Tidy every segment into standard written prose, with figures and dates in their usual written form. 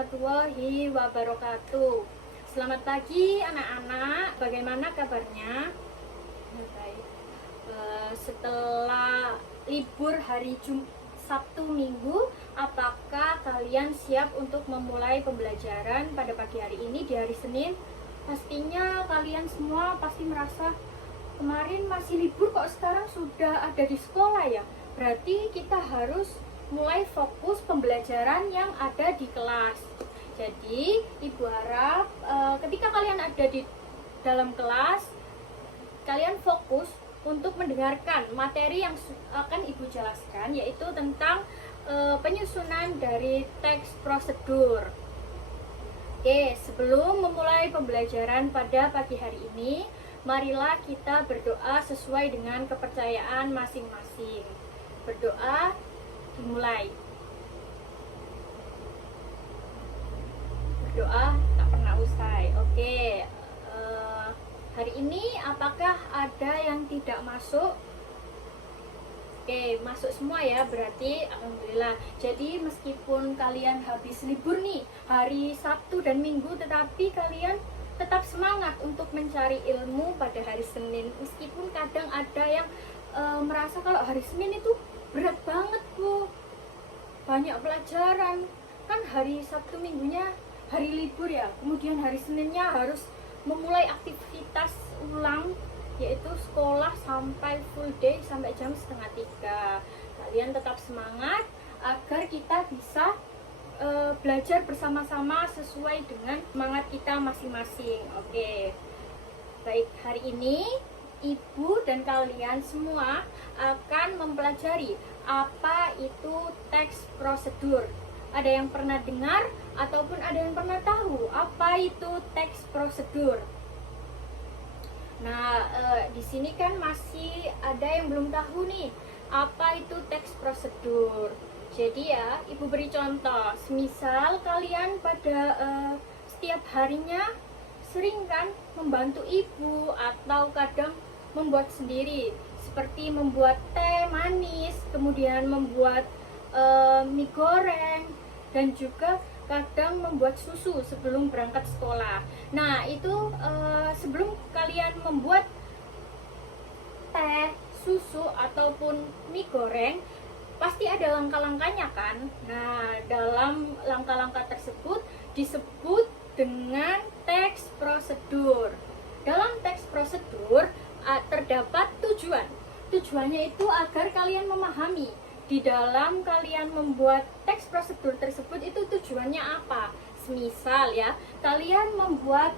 warahmatullahi wabarakatuh. Selamat pagi anak-anak, bagaimana kabarnya? Baik. Setelah libur hari Sabtu Minggu, apakah kalian siap untuk memulai pembelajaran pada pagi hari ini di hari Senin? Pastinya kalian semua pasti merasa kemarin masih libur kok sekarang sudah ada di sekolah ya. Berarti kita harus mulai fokus pembelajaran yang ada di kelas. Jadi ibu harap ketika kalian ada di dalam kelas, kalian fokus untuk mendengarkan materi yang akan ibu jelaskan, yaitu tentang penyusunan dari teks prosedur. Oke, sebelum memulai pembelajaran pada pagi hari ini, marilah kita berdoa sesuai dengan kepercayaan masing-masing. Berdoa dimulai. Berdoa tak pernah usai. Oke, hari ini apakah ada yang tidak masuk? Oke, masuk semua ya, berarti alhamdulillah. Jadi meskipun kalian habis libur nih hari Sabtu dan Minggu, tetapi kalian tetap semangat untuk mencari ilmu pada hari Senin. Meskipun kadang ada yang merasa kalau hari Senin itu berat banget Bu, banyak pelajaran. Kan hari Sabtu Minggunya hari libur ya, kemudian hari Seninnya harus memulai aktivitas ulang, yaitu sekolah sampai full day sampai jam 2:30. Kalian tetap semangat agar kita bisa belajar bersama-sama sesuai dengan semangat kita masing-masing. Oke, baik, hari ini ibu dan kalian semua akan mempelajari apa itu teks prosedur. Ada yang pernah dengar ataupun ada yang pernah tahu apa itu teks prosedur? Nah, di sini kan masih ada yang belum tahu nih apa itu teks prosedur. Jadi ya, ibu beri contoh. Semisal kalian pada setiap harinya sering kan membantu ibu atau kadang membuat sendiri, seperti membuat teh manis, kemudian membuat mie goreng, dan juga kadang membuat susu sebelum berangkat sekolah. Nah, itu sebelum kalian membuat teh, susu, ataupun mie goreng, pasti ada langkah-langkahnya kan. Nah, dalam langkah-langkah tersebut disebut dengan teks prosedur. Dalam teks prosedur terdapat tujuan. Tujuannya itu agar kalian memahami di dalam kalian membuat teks prosedur tersebut itu tujuannya apa. Semisal ya, kalian membuat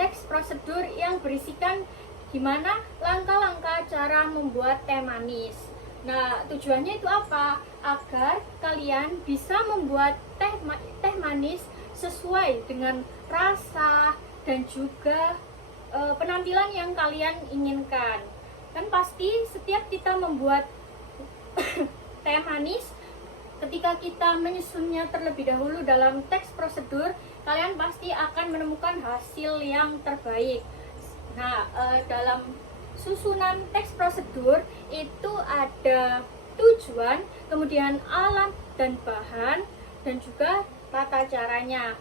teks prosedur yang berisikan gimana langkah-langkah cara membuat teh manis. Nah, tujuannya itu apa? Agar kalian bisa membuat teh manis sesuai dengan rasa dan juga penampilan yang kalian inginkan. Kan pasti setiap kita membuat teh manis, ketika kita menyusunnya terlebih dahulu dalam teks prosedur, kalian pasti akan menemukan hasil yang terbaik. Nah, dalam susunan teks prosedur itu ada tujuan, kemudian alat dan bahan, dan juga tata caranya.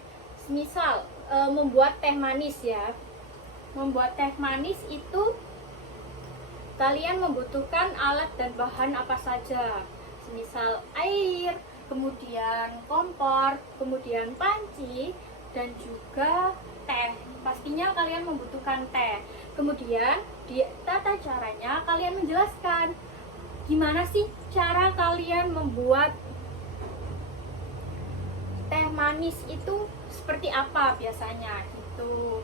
Misal membuat teh manis ya. Membuat teh manis itu kalian membutuhkan alat dan bahan apa saja. Misal air, kemudian kompor, kemudian panci, dan juga teh. Pastinya kalian membutuhkan teh. Kemudian di tata caranya kalian menjelaskan gimana sih cara kalian membuat teh manis itu seperti apa biasanya gitu.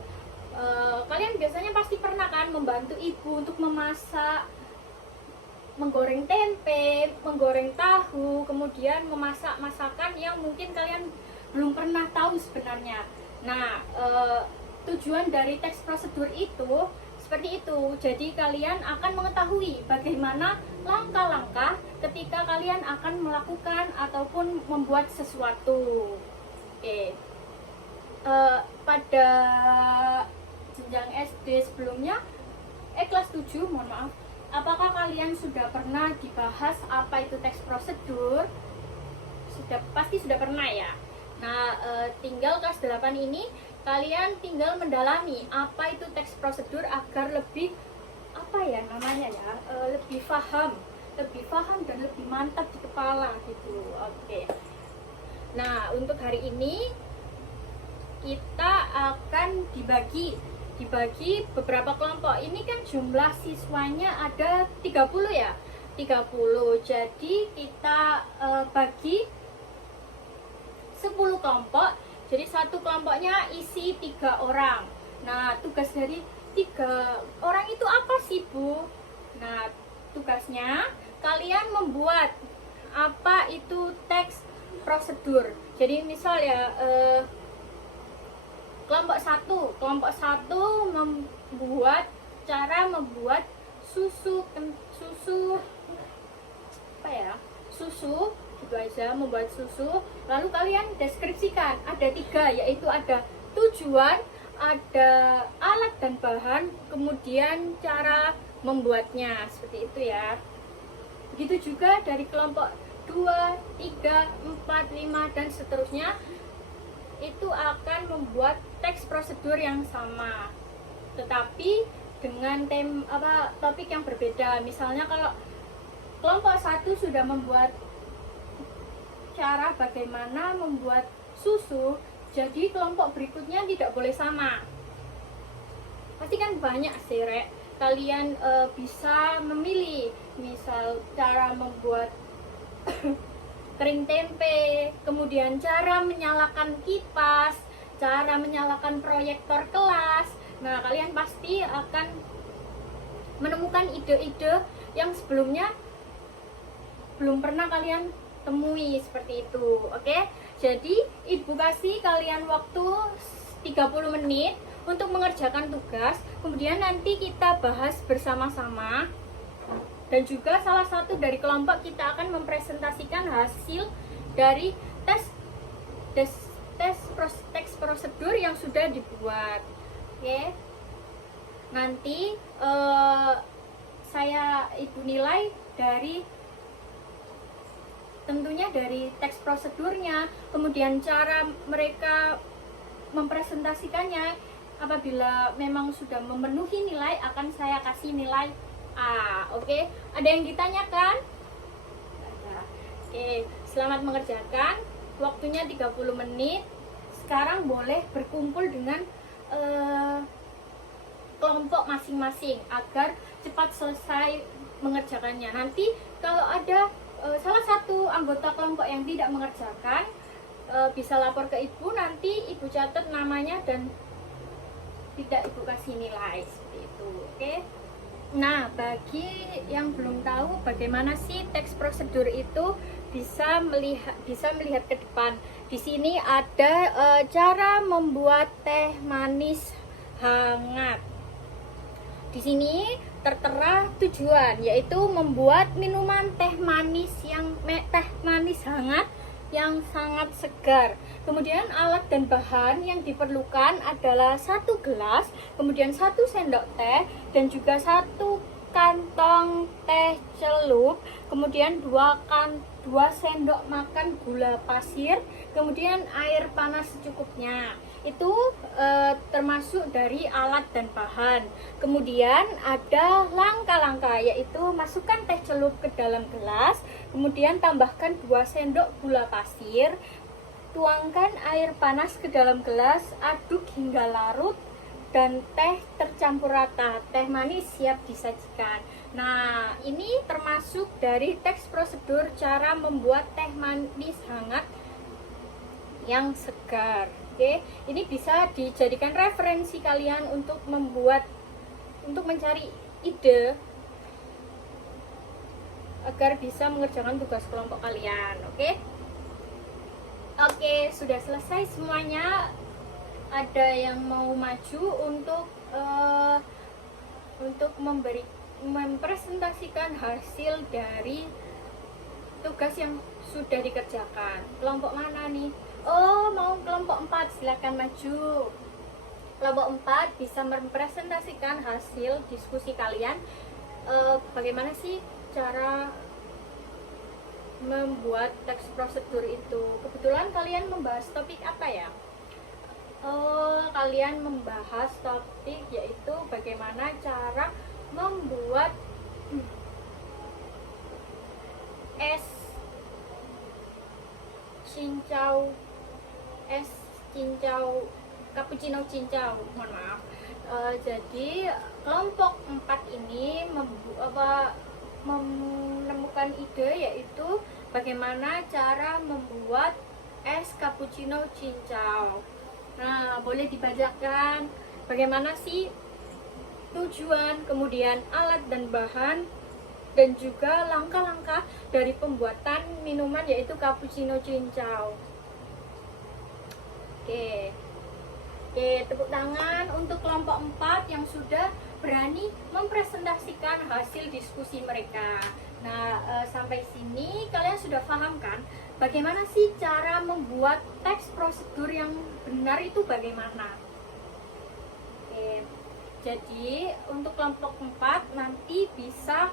Kalian biasanya pasti pernah kan membantu ibu untuk memasak, menggoreng tempe, menggoreng tahu, kemudian memasak masakan yang mungkin kalian belum pernah tahu sebenarnya. Nah, tujuan dari teks prosedur itu seperti itu. Jadi kalian akan mengetahui bagaimana langkah-langkah ketika kalian akan melakukan ataupun membuat sesuatu. Oke. Pada jenjang SD sebelumnya, kelas 7, mohon maaf, apakah kalian sudah pernah dibahas apa itu teks prosedur? Pasti sudah pernah ya. Nah, tinggal kelas 8 ini kalian tinggal mendalami apa itu teks prosedur agar lebih apa ya namanya ya, lebih paham dan lebih mantap di kepala gitu. Oke. Nah, untuk hari ini kita akan dibagi beberapa kelompok. Ini kan jumlah siswanya ada 30 ya. 30. Jadi kita bagi 10 kelompok. Jadi satu kelompoknya isi 3 orang. Nah, tugas dari 3 orang itu apa sih, Bu? Nah, tugasnya kalian membuat apa itu teks prosedur. Jadi misal ya, kelompok satu membuat cara membuat susu apa ya, susu gitu aja, membuat susu. Lalu kalian deskripsikan, ada 3, yaitu ada tujuan, ada alat dan bahan, kemudian cara membuatnya, seperti itu ya. Begitu juga dari kelompok 2, 3, 4, 5 dan seterusnya, itu akan membuat teks prosedur yang sama, tetapi dengan topik yang berbeda. Misalnya kalau kelompok 1 sudah membuat cara bagaimana membuat susu, jadi kelompok berikutnya tidak boleh sama. Pasti kan banyak sih, Rek. Kalian bisa memilih, misal cara membuat kering tempe, kemudian cara menyalakan kipas, cara menyalakan proyektor kelas. Nah, kalian pasti akan menemukan ide-ide yang sebelumnya belum pernah kalian temui, seperti itu. Oke? Jadi, Ibu kasih kalian waktu 30 menit untuk mengerjakan tugas, kemudian nanti kita bahas bersama-sama. Dan juga salah satu dari kelompok kita akan mempresentasikan hasil dari teks prosedur yang sudah dibuat. Oke. Nanti Ibu nilai dari tentunya dari teks prosedurnya, kemudian cara mereka mempresentasikannya. Apabila memang sudah memenuhi nilai, akan saya kasih nilai A. Oke, ada yang ditanyakan? Oke, selamat mengerjakan. Waktunya 30 menit. Sekarang boleh berkumpul dengan kelompok masing-masing agar cepat selesai mengerjakannya. Nanti kalau ada salah satu anggota kelompok yang tidak mengerjakan, bisa lapor ke Ibu. Nanti Ibu catat namanya dan tidak Ibu kasih nilai, seperti itu. Oke. Nah, bagi yang belum tahu bagaimana sih teks prosedur itu, bisa melihat ke depan. Di sini ada cara membuat teh manis hangat. Di sini tertera tujuan, yaitu membuat minuman teh manis hangat yang sangat segar. Kemudian alat dan bahan yang diperlukan adalah 1 gelas, kemudian 1 sendok teh, dan juga 1 kantong teh celup, kemudian 2 sendok makan gula pasir, kemudian air panas secukupnya. Itu termasuk dari alat dan bahan. Kemudian ada langkah-langkah, yaitu masukkan teh celup ke dalam gelas, kemudian tambahkan 2 sendok gula pasir, tuangkan air panas ke dalam gelas, aduk hingga larut dan teh tercampur rata. Teh manis siap disajikan. Nah, ini termasuk dari teks prosedur cara membuat teh manis hangat yang segar. Oke, ini bisa dijadikan referensi kalian untuk mencari ide agar bisa mengerjakan tugas kelompok kalian. Oke, sudah selesai semuanya. Ada yang mau maju untuk mempresentasikan hasil dari tugas yang sudah dikerjakan? Kelompok mana nih? Oh, mau kelompok 4, silakan maju. Kelompok 4 bisa mempresentasikan hasil diskusi kalian. Bagaimana sih cara membuat teks prosedur itu. Kebetulan kalian membahas topik apa ya? Kalian membahas topik yaitu bagaimana cara membuat es cincau, es cincau, cappuccino cincau, mohon maaf. Jadi kelompok 4 ini menemukan ide yaitu bagaimana cara membuat es cappuccino cincau. Nah, boleh dibacakan bagaimana sih tujuan, kemudian alat dan bahan, dan juga langkah-langkah dari pembuatan minuman yaitu cappuccino cincau. Oke, tepuk tangan untuk kelompok 4 yang sudah berani mempresentasikan hasil diskusi mereka. Nah, sampai sini kalian sudah paham kan bagaimana sih cara membuat teks prosedur yang benar itu bagaimana? Oke, jadi untuk kelompok 4 nanti bisa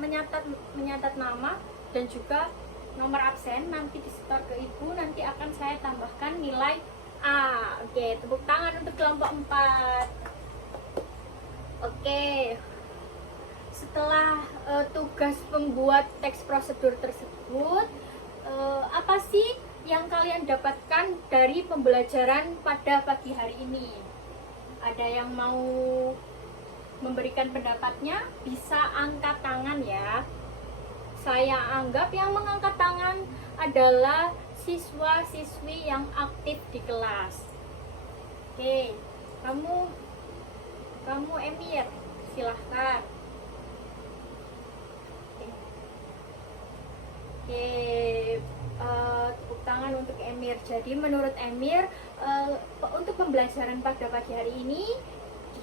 menyatat nama dan juga nomor absen, nanti disetor ke ibu, nanti akan saya tambahkan nilai A. Oke, tepuk tangan untuk kelompok 4. Oke, setelah tugas pembuat teks prosedur tersebut, apa sih yang kalian dapatkan dari pembelajaran pada pagi hari ini? Ada yang mau memberikan pendapatnya? Bisa angkat tangan ya. Saya anggap yang mengangkat tangan adalah siswa-siswi yang aktif di kelas. Oke, kamu Emir, silahkan. Oke, tepuk tangan untuk Emir. Jadi menurut Emir, untuk pembelajaran pada pagi hari ini,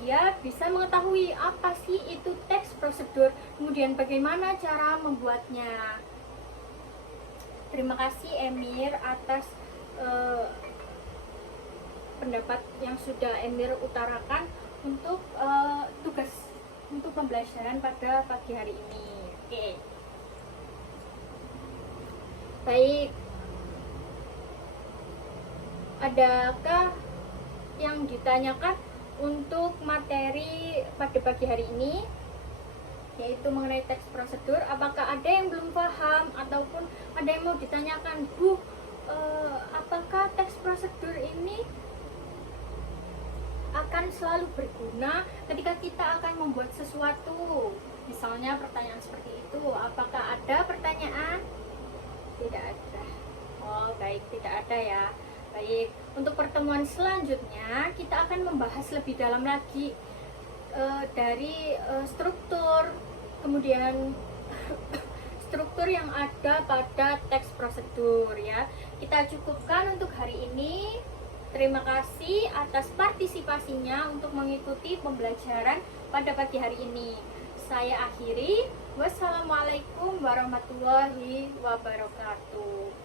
dia bisa mengetahui apa sih itu teks prosedur, kemudian bagaimana cara membuatnya. Terima kasih Emir atas pendapat yang sudah Emir utarakan untuk tugas untuk pembelajaran pada pagi hari ini. Oke. Baik. Adakah yang ditanyakan untuk materi pada pagi hari ini, yaitu mengenai teks prosedur? Apakah ada yang belum paham ataupun ada yang mau ditanyakan? Bu, apakah teks prosedur ini akan selalu berguna ketika kita akan membuat sesuatu? Misalnya pertanyaan seperti itu. Apakah ada pertanyaan? Tidak ada. Oh, baik, tidak ada ya. Baik, untuk pertemuan selanjutnya kita akan membahas lebih dalam lagi dari struktur, kemudian struktur yang ada pada teks prosedur ya. Kita cukupkan untuk hari ini. Terima kasih atas partisipasinya untuk mengikuti pembelajaran pada pagi hari ini. Saya akhiri. Wassalamualaikum warahmatullahi wabarakatuh.